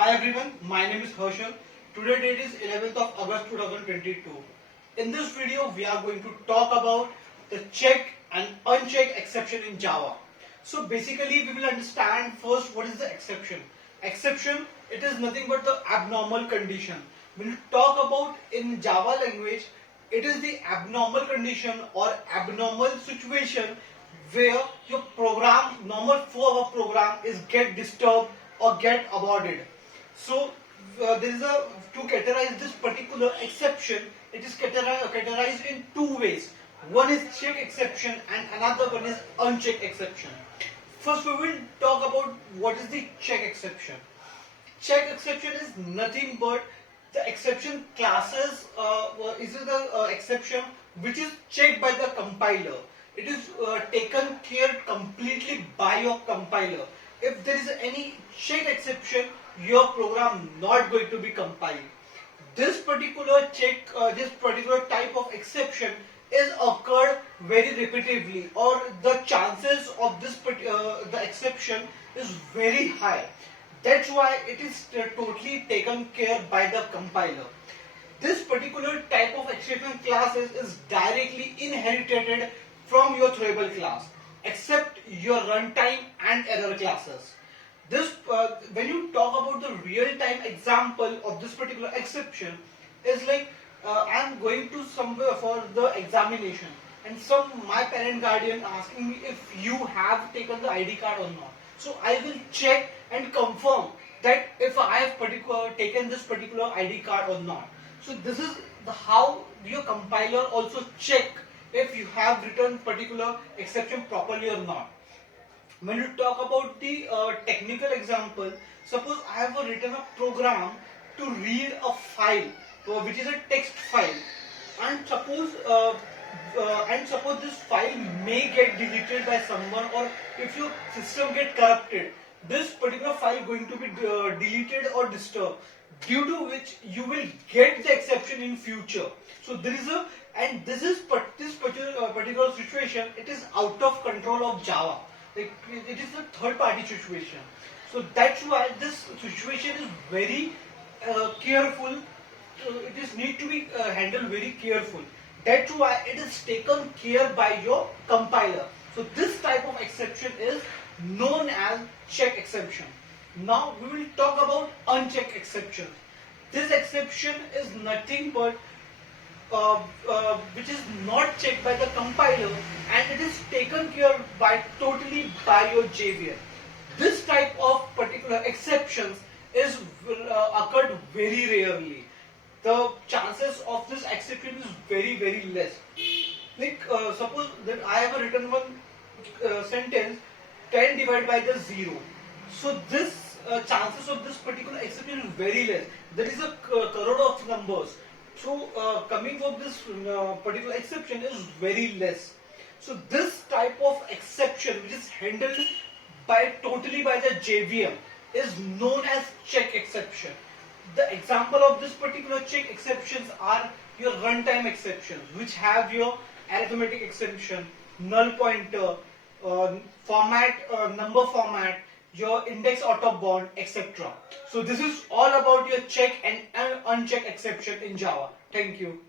Hi everyone, my name is Herschel. Today date is 11th of August 2022. In this video, we are going to talk about the check and uncheck exception in Java. So basically, we will understand first what is the exception. Exception, it is nothing but the abnormal condition. When you talk about in Java language, it is the abnormal condition or abnormal situation where your program, normal flow of a program is get disturbed or get aborted. So there is a to categorize this particular exception. It is categorized in two ways. One is check exception and another one is uncheck exception. First, we will talk about what is the check exception. Check exception is nothing but the exception classes is the exception which is checked by the compiler. It is taken care completely by your compiler. If there is any check exception, your program not going to be compiled. This particular this particular type of exception is occurred very repetitively, or the chances of the exception is very high. That's why it is totally taken care by the compiler. This particular type of exception classes is directly inherited from your throwable class, except your runtime and error classes. This, when you talk about the real-time example of this particular exception, is like I am going to somewhere for the examination, and my parent guardian asking me if you have taken the ID card or not. So I will check and confirm that if I have taken this particular ID card or not. So this is how your compiler also check if you have written particular exception properly or not. When you talk about the technical example, suppose I have written a program to read a file, which is a text file, and suppose this file may get deleted by someone, or if your system get corrupted, this particular file going to be deleted or disturbed, due to which you will get the exception in future. So there is a, and this particular situation, it is out of control of Java. It is a third party situation. So that's why this situation is very careful. It is need to be handled very careful. That's why it is taken care by your compiler. So this type of exception is known as check exception. Now we will talk about uncheck exception. This exception is nothing but which is not checked by the compiler, and it is taken care by totally by your JVM. This type of particular exceptions is occurred very rarely. The chances of this exception is very less. Like suppose that I have written one sentence 10 divided by the 0. So this chances of this particular exception is very less. There is a crore of numbers. So coming from this particular exception is very less. So this type of exception, which is handled totally by the JVM, is known as check exception. The example of this particular check exceptions are your runtime exceptions, which have your arithmetic exception, null pointer, number format, your index out of bound, etc. So this is all about your check and uncheck exception in Java. Thank you.